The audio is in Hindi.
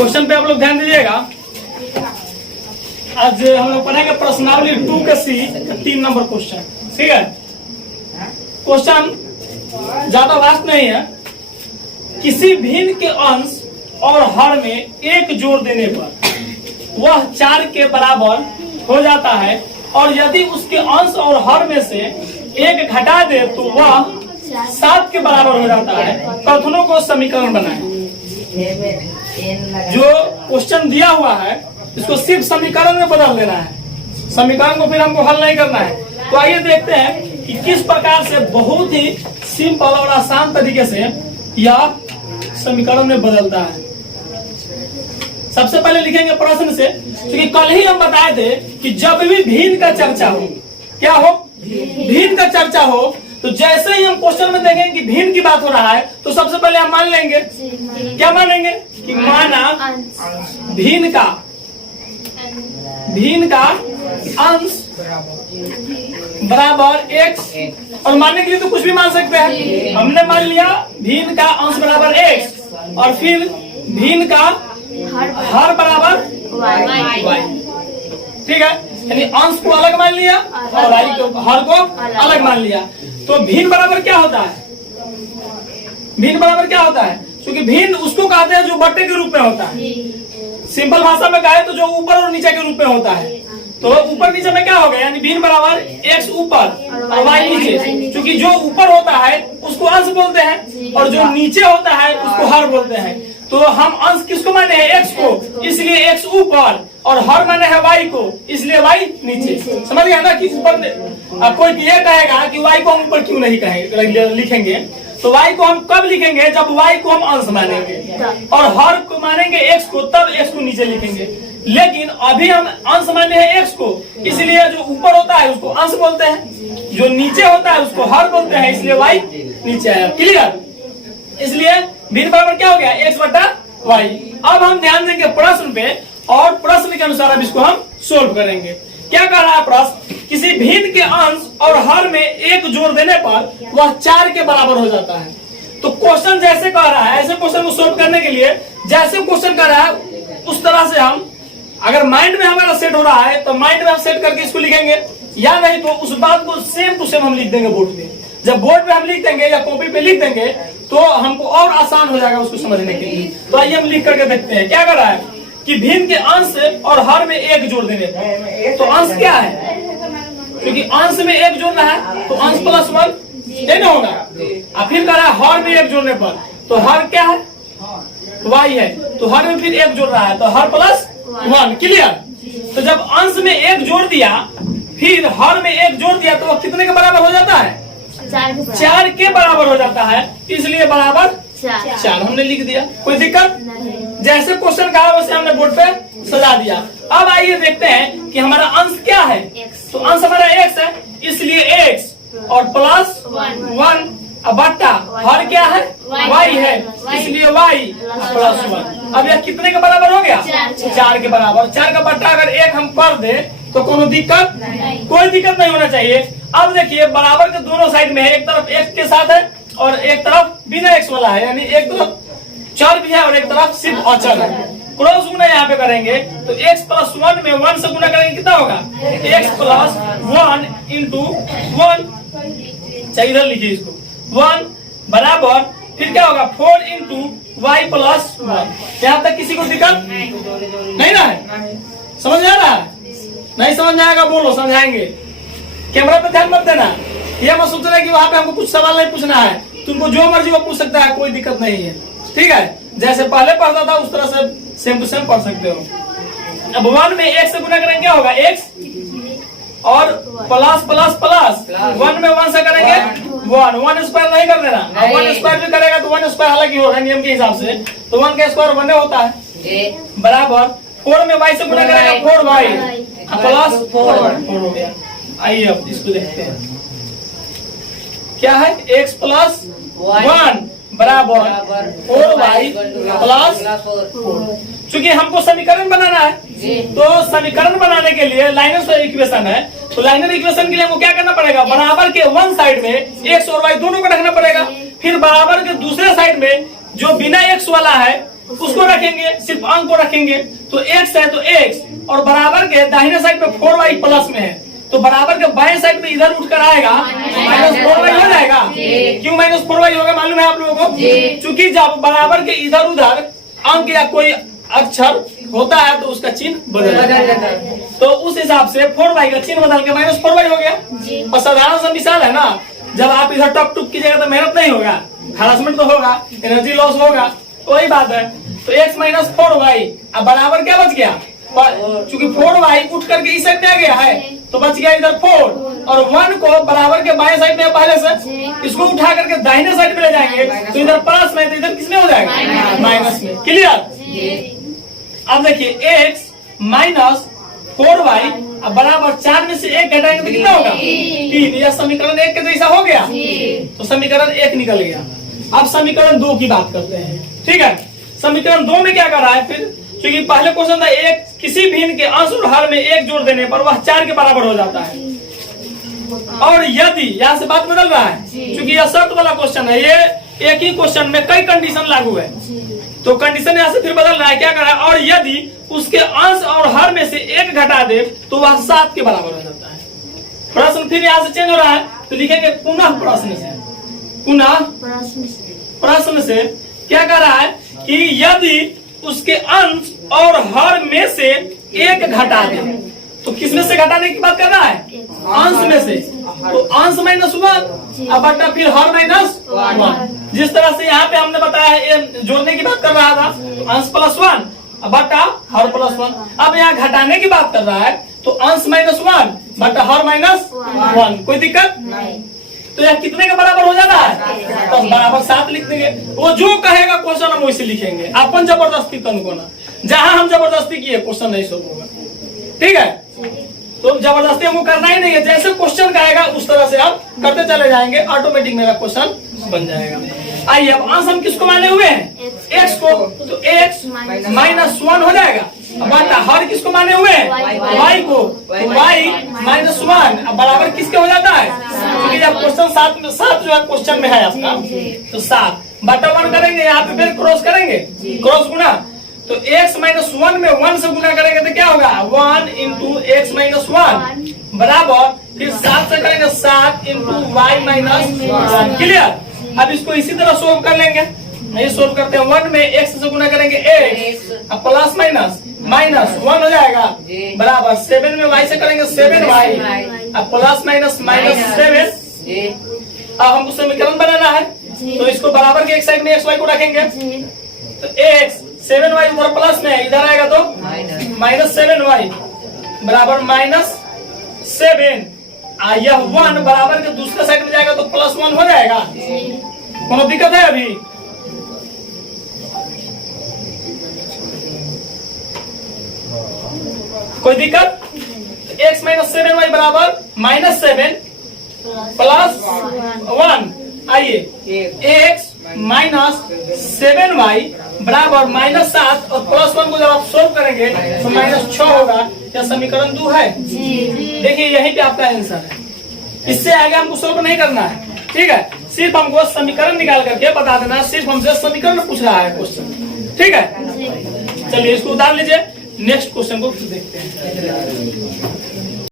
क्वेश्चन पे आप लोग ध्यान दीजिएगा। आज हम लोग पढ़ेंगे प्रश्नावली 2 के सी 3 नंबर क्वेश्चन। ठीक है, क्वेश्चन ज्यादा वास्ट नहीं है। किसी भिन्न के अंश और हर में एक जोड़ देने पर वह 4 के बराबर हो जाता है, और यदि उसके अंश और हर में से एक घटा दे तो वह 7 के बराबर हो जाता है। कथनों को समीकरण बनाएं। जो क्वेश्चन दिया हुआ है इसको सिर्फ समीकरण में बदल देना है, समीकरण को फिर हमको हल नहीं करना है। तो आइए देखते हैं कि किस प्रकार से बहुत ही सिंपल और आसान तरीके से यह समीकरण में बदलता है। सबसे पहले लिखेंगे प्रश्न से, क्योंकि कल ही हम बताए थे कि जब भी भिन्न का चर्चा हो, क्या हो, भिन्न का चर्चा हो, तो जैसे ही हम क्वेश्चन में देखेंगे कि भिन्न की बात हो रहा है तो सबसे पहले हम मान लेंगे, क्या मानेंगे कि माना भिन्न का अंश बराबर x, और मानने के लिए तो कुछ भी मान सकते हैं। हमने मान लिया भिन्न का अंश बराबर x, और फिर भिन्न का हर बराबर y। ठीक है, यानी अंश को अलग मान लिया और हर को अलग मान लिया। तो भिन्न बराबर क्या होता है? भिन्न बराबर क्या होता है? क्योंकि भिन्न उसको कहते हैं जो बट्टे के रूप में होता है। सिंपल भाषा में कहे तो जो ऊपर और नीचे के रूप में होता है। तो ऊपर नीचे में क्या हो गया, यानी भिन्न बराबर x ऊपर और y नीचे। क्योंकि जो ऊपर होता है उसको अंश बोलते हैं, और जो नीचे होता है उसको हर बोलते हैं। तो हम अंश किसको माने हैं? x को, इसलिए x ऊपर, और हर माने है y को, इसलिए y नीचे। समझ गया ना कि ऊपर। अब कोई ये कहेगा कि y को हम ऊपर क्यों नहीं कहेंगे, लिखेंगे तो y को हम कब लिखेंगे? जब y को हम अंश मानेंगे, और हर को मानेंगे x को, तब x को नीचे लिखेंगे। लेकिन अभी हम अंश माने हैं x को, इसलिए जो ऊपर होता है उसको अंश बोलते हैं, जो नीचे होता है उसको हर बोलते हैं, इसलिए y नीचे आया। क्लियर? इसलिए भिन्न बराबर क्या हो गया? x बटा y। अब हम ध्यान देंगे प्रश्न पे, और प्रश्न के अनुसार अब इसको हम सोल्व करेंगे। क्या कह रहा है प्रश्न? किसी भिन्न के अंश और हर में एक जोड़ देने पर वह 4 के बराबर हो जाता है। तो क्वेश्चन जैसे कह रहा है, ऐसे क्वेश्चन को सोल्व करने के लिए जैसे क्वेश्चन कह रहा है उस तरह से हम, अगर माइंड में हमारा सेट हो रहा है तो माइंड में हम सेट करके इसको लिखेंगे, या नहीं तो उस बात को सेम टू सेम हम लिख देंगे बोर्ड पे। जब बोर्ड पे हम लिख देंगे या कॉपी पे लिख देंगे तो हमको और आसान हो जाएगा उसको समझने के लिए। तो आइए हम लिख करके देखते हैं क्या कर रहा है कि भिन्न के अंश और हर में एक जोड़ देने पर। तो अंश क्या है? क्योंकि अंश में एक जोड़ना है तो अंश प्लस 1 देना होगा। और फिर कह रहा है हर में एक जोड़ने पर, तो हर क्या है? y है, तो हर में फिर एक जोड़ रहा है तो हर प्लस 1। क्लियर? तो जब अंश में एक जोड़ दिया फिर हर में एक जोड़ दिया तो वह कितने के बराबर हो जाता है? 4 के बराबर हो जाता है, इसलिए बराबर 4 हमने लिख दिया। कोई दिक्कत? जैसे क्वेश्चन कहा वैसे हमने बोर्ड पे सजा दिया। अब आइए देखते हैं कि हमारा अंश क्या है। तो अंश हमारा x है, इसलिए x और प्लस 1 बट्टा हर क्या है? y है, इसलिए y प्लस 1। अब यह कितने के बराबर हो गया? 4 के बराबर। 4 का बट्टा अगर 1 हम कर दे तो कोनो दिक्कत? कोई दिक्कत नहीं होना चाहिए। अब देखिए बराबर के दोनों साइड में है, एक तरफ x के साथ है और एक तरफ बिना x वाला है, यानी एक तरफ चर भी है और एक तरफ सिर्फ अचर है। क्रॉस गुना यहाँ पे करेंगे तो x प्लस 1 में 1 से गुना करेंगे कितना होगा? x plus 1 into 1। चाहिए इधर लिखिए इसको, 1 बराबर फिर क्या होगा? 4 इंटू y प्लस 1। यहाँ तक किसी को दिक्कत नहीं ना है? समझ आ रहा है? नहीं समझ में आएगा बोलो, समझाएंगे। कैमरा पे ध्यान मत देना, ये मत सोचना कि वहां पे हमको कुछ सवाल नहीं पूछना है। तुमको जो मर्जी वो पूछ सकता है, कोई दिक्कत नहीं है। ठीक है, जैसे पहले पढ़ता था उस तरह से सेम टू सेम पढ़ सकते हो। अब 1 में 1 से गुना करेंगे क्या होगा? x, और प्लस प्लस प्लस 1 में 1 से करेंगे 1 स्क्वायर नहीं कर देना। 1 स्क्वायर भी करेगा तो 1 स्क्वायर अलग ही होगा नियम के हिसाब से, तो 1 का स्क्वायर 1 होता है। बराबर 4 में y से गुना करेगा 4y प्लस 4 हो गया। आइए अब इसको देखते हैं क्या है? x प्लस 1 बराबर 4y प्लस 4। चूंकि हमको समीकरण बनाना है तो समीकरण बनाने के लिए लाइनर इक्वेशन है, तो लाइनर इक्वेशन के लिए हमको क्या करना पड़ेगा? बराबर के वन साइड में x और y दोनों को रखना पड़ेगा। फिर बराबर के दूसरे साइड में जो बिना x वाला है उसको रखेंगे, सिर्फ अंक को रखेंगे। तो x है तो x और बराबर के दाहिने साइड में 4y प्लस में है, तो बराबर के बाएं साइड में इधर उठकर आएगा -4y हो जाएगा। क्यों -4y होगा मालूम है आप लोगों को? चूंकि जब बराबर के इधर उधर अंक या कोई अक्षर होता है तो उसका चिन्ह बदल जाता है। तो उस हिसाब से 4y का चिन्ह बदल के -4y हो गया। और साधारण सा मिसाल है ना, जब आप इधर टॉप टूप कीजिएगा तो मेहनत नहीं होगा, हरासमेंट तो होगा, एनर्जी लॉस होगा, तो वही बात है। तो x -4y अब बराबर क्या बच गया? चूंकि 4y उठ करके इस साइड में आ गया है तो बच गया इधर 4 और 1 को बराबर के बाएं साइड में पहले से, इसको उठा करके दाहिने साइड में ले जाएंगे तो इधर प्लस में, तो इधर किसमें हो जाएगा? माइनस में। क्लियर? अब देखिए x -4y अब बराबर 4 में से 1 घटाएंगे तो कितना होगा? 3। यह समीकरण 1 के जैसा हो गया, तो समीकरण 1 निकल गया। अब समीकरण 2 की बात करते हैं। ठीक है, समीकरण 2 में क्या कर रहा है फिर? क्योंकि पहले क्वेश्चन था एक किसी भिन्न के अंश और हर में 1 जोड़ देने पर वह 4 के बराबर हो जाता है। और यदि यहाँ से बात बदल रहा है, क्योंकि यह शर्त वाला क्वेश्चन है, ये एक ही क्वेश्चन में कई कंडीशन लागू है, तो कंडीशन यहाँ से फिर बदल रहा है। क्या कर रहा है? और यदि उसके अंश और हर में से 1 घटा दे तो वह 7 के बराबर हो जाता है। प्रश्न फिर यहाँ से चेंज हो रहा है, तो लिखेंगे पुनः प्रश्न से। पुनः प्रश्न से क्या कर रहा है कि यदि उसके अंश और हर में से 1 घटा दे, तो किसमें से घटाने की बात कर रहा है? अंश में से। तो अंश -1 अब बटा फिर हर -1। जिस तरह से यहाँ पे हमने बताया है जोड़ने की बात कर रहा था, तो अंश +1 बटा हर +1। अब यहाँ घटाने की बात कर रहा है तो अंश -1 बटा हर -1। कोई दिक्कत नहीं। तो यह कितने के बराबर हो जाता है? तो बराबर 7 लिख देंगे। वो जो कहेगा क्वेश्चन हम वैसे लिखेंगे, अपन जबरदस्ती तनको ना। जहां हम जबरदस्ती किए क्वेश्चन नहीं सोल्व होगा। ठीक है, तो जबरदस्ती हमको करना ही नहीं है, जैसे क्वेश्चन कहेगा उस तरह से आप करते चले जाएंगे, ऑटोमेटिक मेरा क्वेश्चन बन जाएगा। आइए अब अंश हम किसको माने हुए हैं? x को, तो x -1 हो जाएगा। बटा हर किसको माने हुए हैं? y को, तो y -1 अब बराबर किसके हो जाता है? क्योंकि जब क्वेश्चन 7 जो है क्वेश्चन में है आपका, तो 7 बटा 1 करेंगे, यहाँ पे फिर क्रॉस करेंगे, क्रॉस गुना, तो x -1 में 1 से गुना करेंगे तो क्या होगा? 1 इंटू x -1 बराबर फिर 7 से करेंगे 7 इंटू y -1। क्लियर? अब इसको इसी तरह सोल्व कर लेंगे। नहीं सोल्व करते हैं, 1 में x से गुना करेंगे x, अब प्लस -1 हो जाएगा बराबर 7 में y से करेंगे 7y, अब प्लस -7। अब हमको समीकरण बनाना है, तो इसको बराबर के एक साइड में xy को रखेंगे, तो x 7y उधर प्लस में, इधर आएगा तो -7y बराबर -7। यह 1 बराबर के दूसरे साइड में जाएगा तो +1 हो जाएगा। कोनो दिक्कत है अभी? कोई दिक्कत? x -7y बराबर -7 प्लस 1। आइए x -7y बराबर -7 और +1 को जब आप सोल्व करेंगे तो -6 होगा। क्या समीकरण 2 है? देखिए यही पे आपका आंसर है, इससे आगे हमको सोल्व नहीं करना है। ठीक है, सिर्फ हमको समीकरण निकाल करके बता देना, सिर्फ हमसे समीकरण पूछ रहा है क्वेश्चन। ठीक है, चलिए इसको उतार लीजिए, नेक्स्ट क्वेश्चन को देखते हैं।